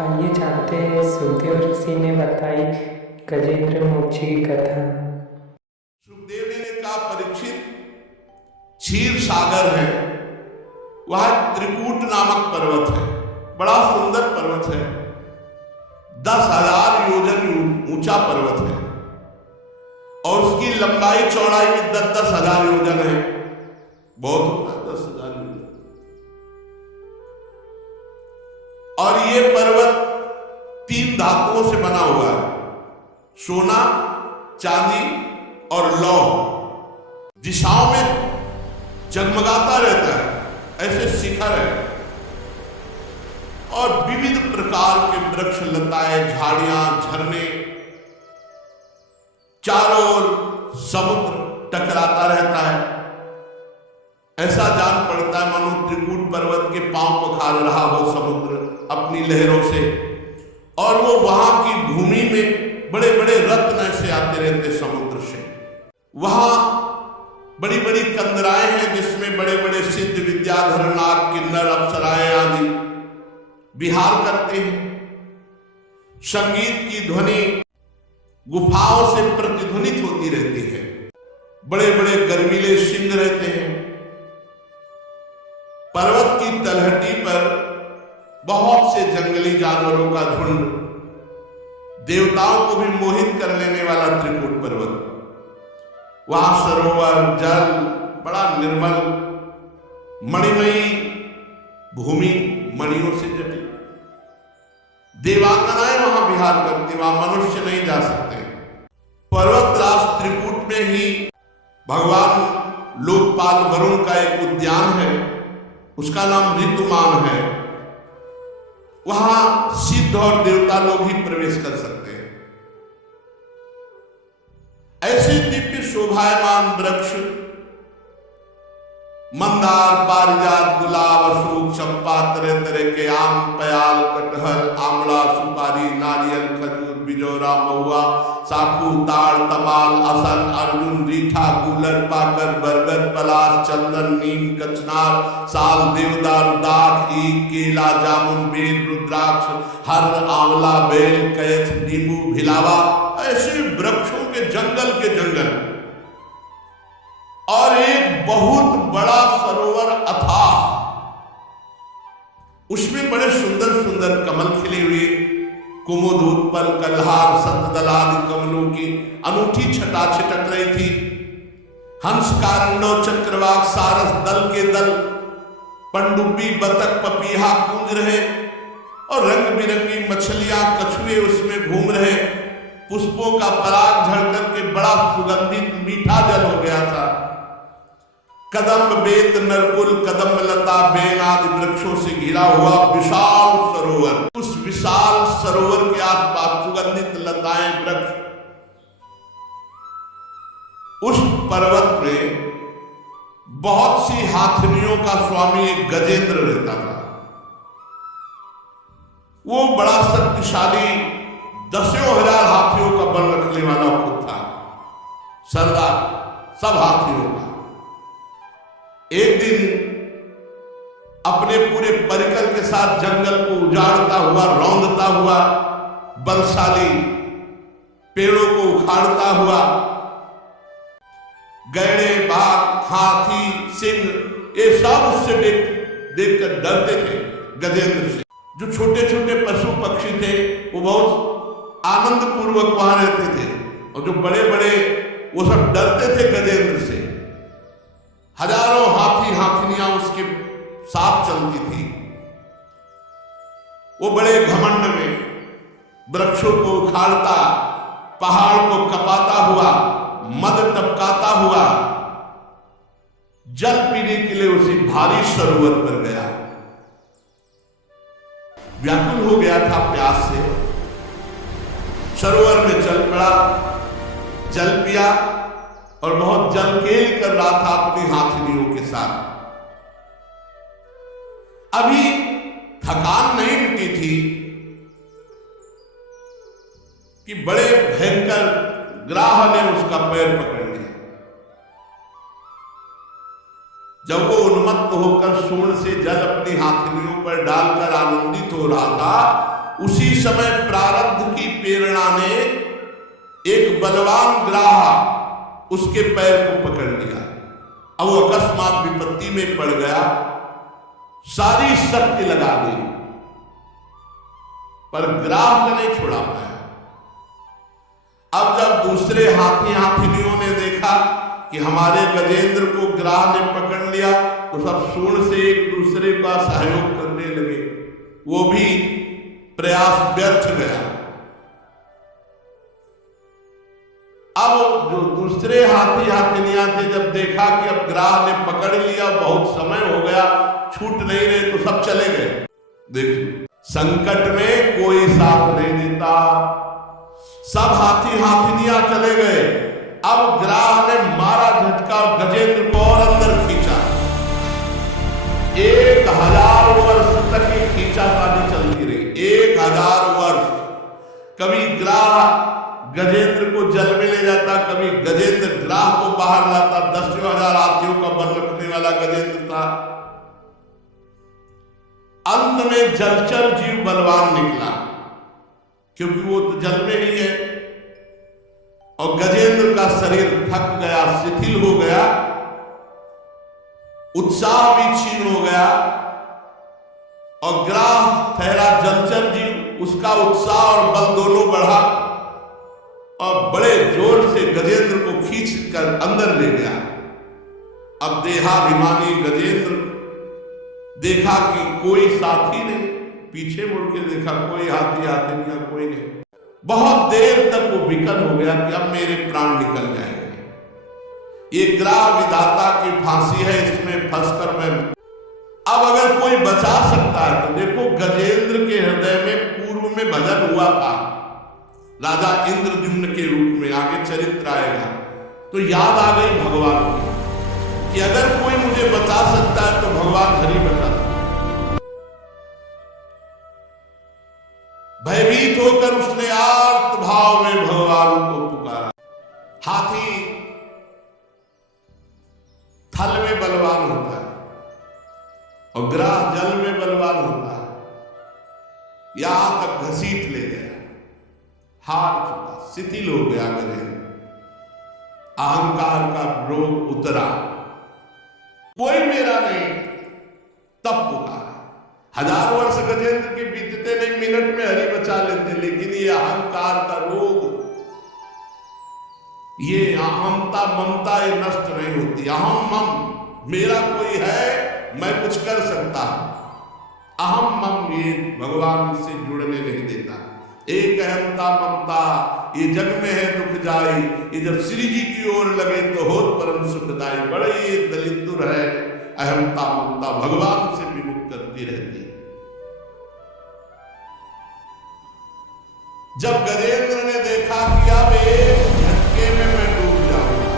आइए जानते हैं सुखदेव ऋषि ने बताई गजेंद्र मोक्ष की कथा। सुखदेव ने कहा, परीक्षित, क्षीर सागर है, वह त्रिकूट नामक पर्वत है, बड़ा सुंदर पर्वत है, 10,000 योजन ऊंचा पर्वत है और उसकी लंबाई चौड़ाई भी 10,000 योजन है। बहुत होता है 10,000 योजन। और ये पर्वत 3 धातुओं से बना हुआ है, सोना, चांदी और लौह। दिशाओं में जगमगाता रहता है, ऐसे शिखर है और विविध प्रकार के वृक्ष, लताएं, झाड़ियां, झरने, चारों ओर समुद्र टकराता रहता है। ऐसा जान पड़ता है मानो त्रिकूट पर्वत के पांव पखार रहा हो समुद्र अपनी लहरों से, और वो वहां की भूमि में बड़े बड़े रत्न ऐसे आते रहते समुद्र से। वहां बड़ी बड़ी कंदराएं हैं जिसमें बड़े बड़े सिद्ध, विद्याधर, नाग, किन्नर, अप्सराएं आदि विहार करते हैं। संगीत की ध्वनि गुफाओं से प्रतिध्वनित होती रहती है। बड़े बड़े गर्वीले सिंह रहते हैं। पर्वत की तलहटी पर बहुत से जंगली जानवरों का झुंड, देवताओं को भी मोहित कर लेने वाला त्रिकूट पर्वत। वहां सरोवर, जल बड़ा निर्मल, मणिमयी भूमि, मणियों से जटी। देवांगनाएं वहां विहार करती, वहां मनुष्य नहीं जा सकते। पर्वतराज त्रिकूट में ही भगवान लोकपाल वरुण का एक उद्यान है, उसका नाम ऋतुमान है। वहां सिद्ध और देवता लोग ही प्रवेश कर सकते हैं। ऐसे दिव्य शोभायमान वृक्ष, मंदार, पारिजात, गुलाब, अशोक, चंपा, तरह तरह के आम, प्याल, कटहल, आंवला, सुपारी, नारियल, खजूर, बिजौरा, महुआ, साखू, ताड़, तमाल, असन, अर्जुन, रीठा, गूलर, पाकर, बरगद, पलाश, चंदन, नीम, कचनार, साल, देवदार, दाख, ईख, केला, जामुन, बेल, रुद्राक्ष, हर, आंवला, बेल, कैथ, नींबू, भिलावा, ऐसे वृक्षों के जंगल और एक बहुत बड़ा सरोवर अथाह, उसमें बड़े सुंदर सुंदर कमल खिले हुए, कुमुद, उत्पल, कल्हार, सतदलादि कमलों की अनूठी छटा छिटक रही थी। हंस, कारंडो, चक्रवाक, सारस, दल के दल, पनडुब्बी, बतख, पपीहा कूंज रहे और रंग बिरंगी मछलियां, कछुए उसमें घूम रहे। पुष्पों का पराग झड़ करके बड़ा सुगंधित मीठा जल हो गया था। कदम्ब, बेत, नरकुल, कदम्ब लता, बेल आदि वृक्षों से घिरा हुआ विशाल सरोवर। उस विशाल सरोवर के आसपास सुगंधित लताएं, वृक्ष। उस पर्वत में बहुत सी हाथिनियों का स्वामी एक गजेंद्र रहता था। वो बड़ा शक्तिशाली, 10,000 हाथियों का बल रखने वाला खुद था, सरदार सब हाथियों का। एक दिन अपने पूरे परिकर के साथ जंगल को उजाड़ता हुआ, रौंदता हुआ, बलशाली पेड़ों को उखाड़ता हुआ, गैड़े, बाघ, हाथी, सिंह, ये सब उससे देखकर डरते थे गजेंद्र से। जो छोटे छोटे पशु पक्षी थे वो बहुत आनंद पूर्वक वहां रहते थे, और जो बड़े बड़े वो सब डरते थे गजेंद्र से। हजारों हाथी हाथिनियां उसके साथ चलती थी। वो बड़े घमंड में वृक्षों को उखाड़ता, पहाड़ को कपाता हुआ, मद टपकाता हुआ जल पीने के लिए उसी भारी सरोवर पर गया। व्याकुल हो गया था प्यास से, सरोवर में चल पड़ा, जल पिया और बहुत जलकेल कर रहा था अपनी हाथिनियों के साथ। अभी थकान नहीं मिटी थी कि बड़े भयंकर ग्राह ने उसका पैर पकड़ लिया। जब वो उन्मत्त होकर सूंड से जल अपनी हाथिनियों पर डालकर आनंदित हो रहा था, उसी समय प्रारब्ध की प्रेरणा ने एक बलवान ग्राह उसके पैर को पकड़ लिया। अब वो अकस्मात विपत्ति में पड़ गया, सारी शक्ति लगा दी, पर ग्राह को नहीं छोड़ा पाया। अब जब दूसरे हाथी हाथिनियों ने देखा कि हमारे गजेंद्र को ग्राह ने पकड़ लिया, तो सब सूंड से एक दूसरे का सहयोग करने लगे। वो भी प्रयास व्यर्थ गया। अब जो दूसरे हाथी हाथिनियां थे, जब देखा कि अब ग्राह ने पकड़ लिया, बहुत समय हो गया, छूट नहीं रहे, तो सब चले गए। देखिए, संकट में कोई साथ नहीं देता, सब हाथी हाथिनियां चले गए। अब ग्राह ने मारा झटका, गजेंद्र को और अंदर खींचा। 1000 वर्ष तक ये खींचातानी चलती रही, 1000 वर्ष। कभी ग्राह गजेंद्र को जल में ले जाता, कभी गजेंद्र ग्राह को बाहर लाता। 10,000 हाथियों का बल रखने वाला गजेंद्र था। अंत में जलचर जीव बलवान निकला, क्योंकि वो तो जल में ही है, और गजेंद्र का शरीर थक गया, शिथिल हो गया, उत्साह भी क्षीण हो गया, और ग्राह ठहरा जलचर जीव, उसका उत्साह और बल दोनों बढ़ा, और बड़े जोर से गजेंद्र को खींच कर अंदर ले गया। अब देहाभिमानी गजेंद्र देखा कि कोई साथी नहीं, पीछे मुड़ के देखा कोई हाथी हाथिनियां कोई नहीं। बहुत देर तक वो विकल हो गया कि अब मेरे प्राण निकल जाएंगे, ये ग्राह विधाता की फांसी है, इसमें फंसकर मैं, अब अगर कोई बचा सकता है तो देखो, गजेंद्र के हृदय में पूर्व में भजन हुआ था राजा इंद्रद्युम्न के रूप में, आगे चरित्र आएगा, तो याद आ गई भगवान की कि अगर कोई मुझे बचा सकता है तो भगवान हरि बचा सकता है। भयभीत होकर उसने आर्त भाव में भगवान को पुकारा। हाथी थल में बलवान होता है और ग्राह जल में बलवान होता है। यहां तक घसीट ले गया, हार चुका, शिथिल हो गया गजेंद्र, अहंकार का रोग उतरा, कोई मेरा नहीं, तब पुकारा। 1000 वर्ष गजेंद्र के बीतते नहीं, मिनट में हरि बचा लेते, लेकिन ये अहंकार का रोग, ये अहमता ममता ये नष्ट नहीं होती। अहम मम, मेरा कोई है, मैं कुछ कर सकता हूं, अहम मम ये भगवान से जुड़ने नहीं देता। एक अहमता ममता ये जग में है दुख जाई, ये जब श्री जी की ओर लगे तो होत परम सुखदाई। बड़े ये दलितुर है, अहमता ममता भगवान से विमुख करती रहती। जब गजेंद्र ने देखा कि अब एक झटके में मैं डूब जाऊंगा,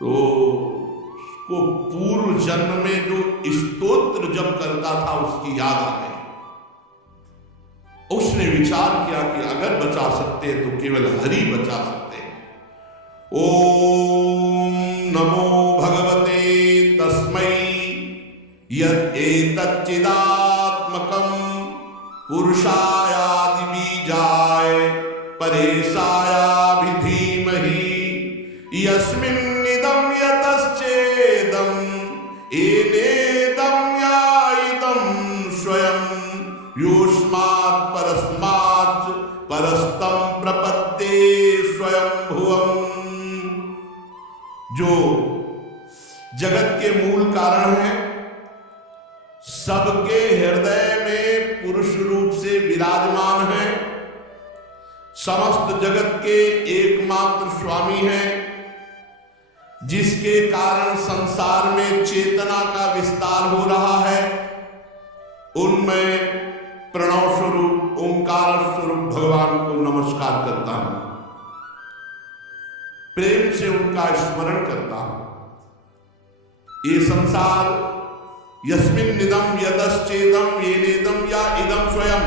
तो उसको पूर्व जन्म में जो स्तोत्र जब करता था उसकी याद आ गई। उसने विचार किया कि अगर बचा सकते हैं तो केवल हरि बचा सकते हैं। ओम नमो भगवते तस्मै यत् एतत् चिदात्मकं पुरुषायादि बीजाय परेशाय धीमहि यस्मिन्निदं यतश्चेदं एनेदं याइदं स्वयं योस्मात् परस्मात् परस्तम प्रपत्ते स्वयंभुवम्। जो जगत के मूल कारण है, सबके हृदय में पुरुष रूप से विराजमान है, समस्त जगत के एकमात्र स्वामी है, जिसके कारण संसार में चेतना का विस्तार हो रहा है, उनमें प्रणव स्वरूप ओंकार स्वरूप भगवान को नमस्कार करता हूं, प्रेम से उनका स्मरण करता हूं। ये संसार यस्मिन् निदम यदश्चेदम येनेदम या इदम स्वयं,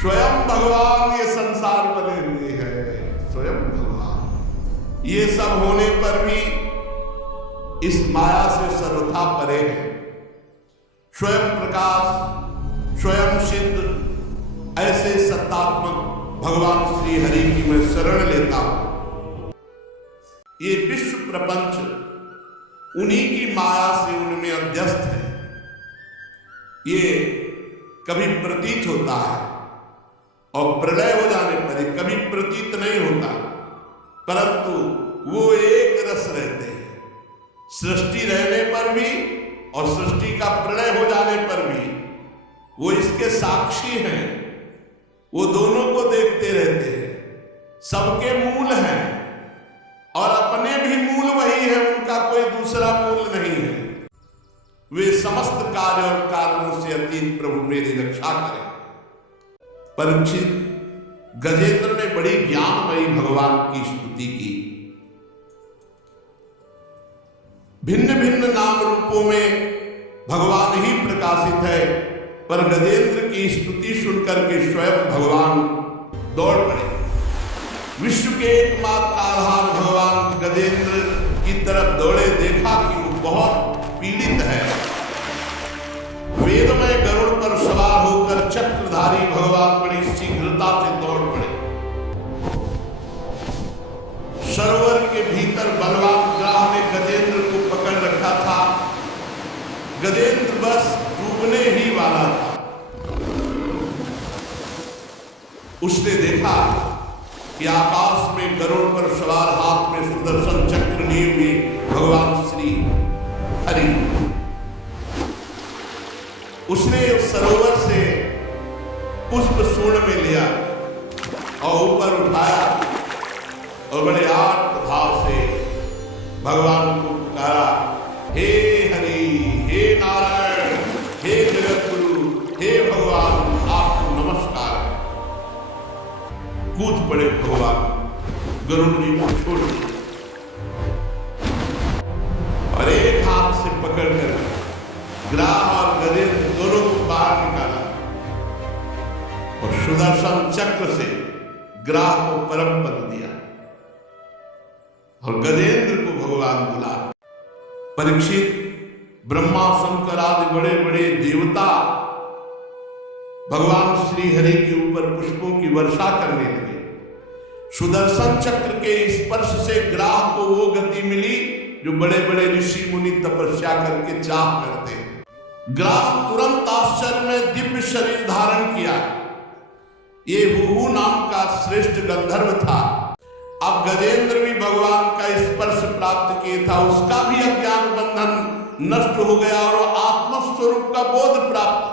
स्वयं भगवान ये संसार बने हुए हैं, स्वयं भगवान। ये सब होने पर भी इस माया से सर्वथा परे है। स्वयं प्रकाश, स्वयं सिद्ध, ऐसे सत्तात्मक भगवान श्री हरि की मैं शरण लेता हूं। ये विश्व प्रपंच उन्हीं की माया से उनमें अध्यस्त है। ये कभी प्रतीत होता है और प्रलय हो जाने पर ये कभी प्रतीत नहीं होता, परंतु वो एक रस रहते हैं। सृष्टि रहने पर भी और सृष्टि का प्रलय हो जाने पर भी वो इसके साक्षी हैं। वो दोनों को देखते रहते हैं, सबके मूल हैं और अपने भी मूल वही है, उनका कोई दूसरा मूल नहीं है। वे समस्त कार्य और कारणों से अतीत प्रभु मेरी रक्षा करें। परीक्षित, गजेंद्र ने बड़ी ज्ञानमयी भगवान की स्तुति की। भिन्न भिन्न नाम रूपों में भगवान ही प्रकाशित है, पर गजेंद्र की स्तुति सुनकर के स्वयं भगवान दौड़ पड़े। विश्व के एकमात्र आधार भगवान गजेंद्र की तरफ दौड़े, देखा कि वो बहुत पीड़ित है। वेदमय गरुड़ पर सवार होकर चक्रधारी भगवान बड़ी शीघ्रता से दौड़ पड़े। सरोवर के भीतर बलवान ग्राह ने गजेंद्र को पकड़ रखा था। गजेंद्र बस डूबने ही वाला था। उसने देखा कि आकाश में गरुड़ पर सवार, हाथ में सुदर्शन चक्र लिए हुए भगवान श्री हरि। उसने उस सरोवर से पुष्प सूर्ण में लिया और ऊपर उठाया और बड़े आर्त भाव से भगवान को पुकारा, हे हरि, हे नारायण, हे जगत गुरु, हे भगवान, आपको नमस्कार। कूद पड़े भगवान, गरुड़ जी को छोड़ दिया और एक हाथ से पकड़कर ग्राह और गजेंद्र दोनों को बाहर निकाला और सुदर्शन चक्र से ग्राह को परम पद दिया और गजेंद्र को भगवान बुला। परीक्षित, ब्रह्मा शंकर आदि बड़े बड़े देवता भगवान श्री हरि के ऊपर पुष्पों की वर्षा करने लगे। सुदर्शन चक्र के स्पर्श से ग्राह को वो गति मिली जो बड़े बड़े ऋषि मुनि तपस्या करके चाह करते हैं। ग्राह तुरंत आश्चर्य में दिव्य शरीर धारण किया। ये हुहू नाम का श्रेष्ठ गंधर्व था। अब गजेंद्र भी भगवान का स्पर्श प्राप्त किया था, उसका भी अज्ञान बंधन नष्ट हो गया और आत्मस्वरूप का बोध प्राप्त,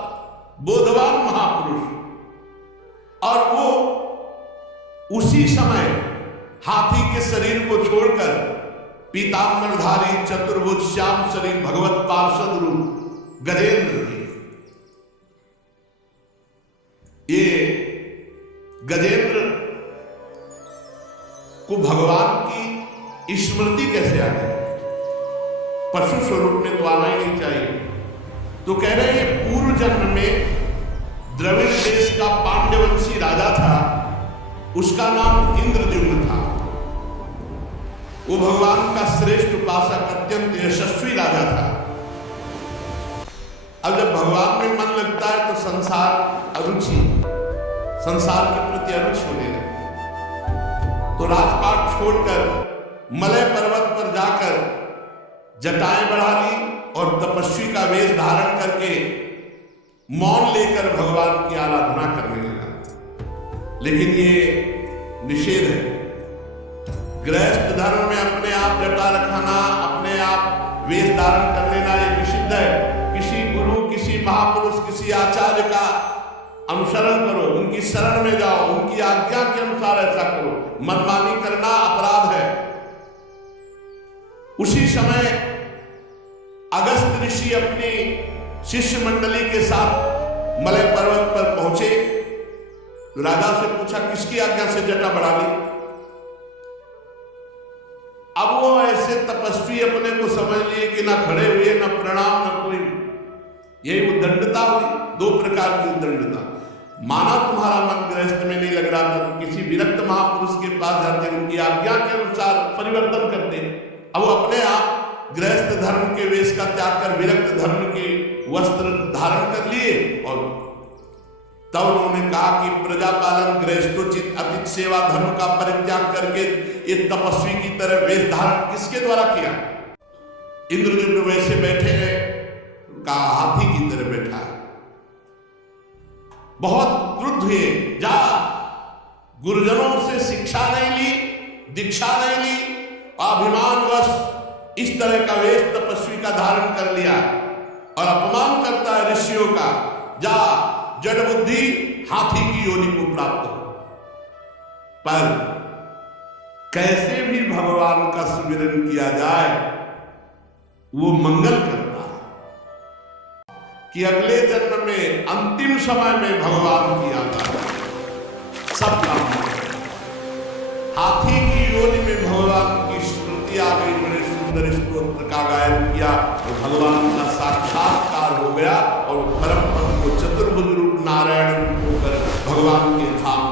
बोधवान महापुरुष। और वो उसी समय हाथी के शरीर को छोड़कर पीताम्बरधारी चतुर्भुज श्याम शरीर भगवत पार्षद रूप गजेंद्र थे। ये गजेंद्र को भगवान की स्मृति कैसे आ गई? पशु स्वरूप में तो आना ही नहीं चाहिए। तो कह रहे हैं पूर्व जन्म में द्रविड़ देश का पांड्यवंशी राजा था, उसका नाम इंद्रद्युम्न था। वो भगवान का श्रेष्ठ उपासक, अत्यंत यशस्वी राजा था। अब जब भगवान में मन लगता है तो संसार के प्रति अरुचि होने लगती। तो राजपाट छोड़कर मलय पर्वत पर जाकर जटाएं बढ़ा ली और तपस्वी का वेश धारण करके मौन लेकर भगवान की आराधना करने लगा। लेकिन ये निषेध है। गृहस्थ धर्म में अपने आप जटा रखना, अपने आप वेश धारण कर लेना, ये निषिद्ध है। किसी गुरु, किसी महापुरुष, किसी आचार्य का अनुसरण करो, उनकी शरण में जाओ, उनकी आज्ञा के अनुसार ऐसा करो। मनमानी करना अपराध है। उसी समय अगस्त ऋषि अपनी शिष्य मंडली के साथ मलय पर्वत पर पहुंचे। राजा से पूछा, किसकी आज्ञा से जटा बढ़ा ली? अब वो ऐसे तपस्वी अपने को समझ लिए कि ना खड़े हुए, ना प्रणाम, ना कोई। यही उद्दंडता हुई। दो प्रकार की उद्दंडता। माना तुम्हारा मन गृहस्थ में नहीं लग रहा था तो किसी विरक्त महापुरुष के पास जाते, उनकी आज्ञा के अनुसार परिवर्तन करते। अब वो अपने आप गृहस्थ धर्म के वेश का त्याग कर विरक्त धर्म के वस्त्र धारण कर लिए और तब उन्होंने कहा कि प्रजा पालन गृहस्थोचित अतिथि सेवा धर्म का परित्याग करके एक तपस्वी की तरह वेश धारण किसके द्वारा किया? इंद्रदेव वैसे बैठे हैं, कहा हाथी की तरह बैठा है। बहुत क्रुद्ध हुए, जा गुरुजनों से शिक्षा नहीं ली, दीक्षा नहीं ली, अभिमानवश इस तरह का वेश तपस्वी का धारण कर लिया और अपमान करता है ऋषियों का। जा जड़ बुद्धि हाथी की योनि को प्राप्त हो। पर कैसे भी भगवान का सुमिरन किया जाए वो मंगल करता है कि अगले जन्म में अंतिम समय में भगवान की याद आए सब काम। हाथी की योनि में भगवान की स्मृति आ गई, बड़े सुंदर स्तोत्र का गायन किया तो भगवान का साक्षात्कार हो गया और परम पद को चतुर्भुज रूप नारायण रूप होकर भगवान के धाम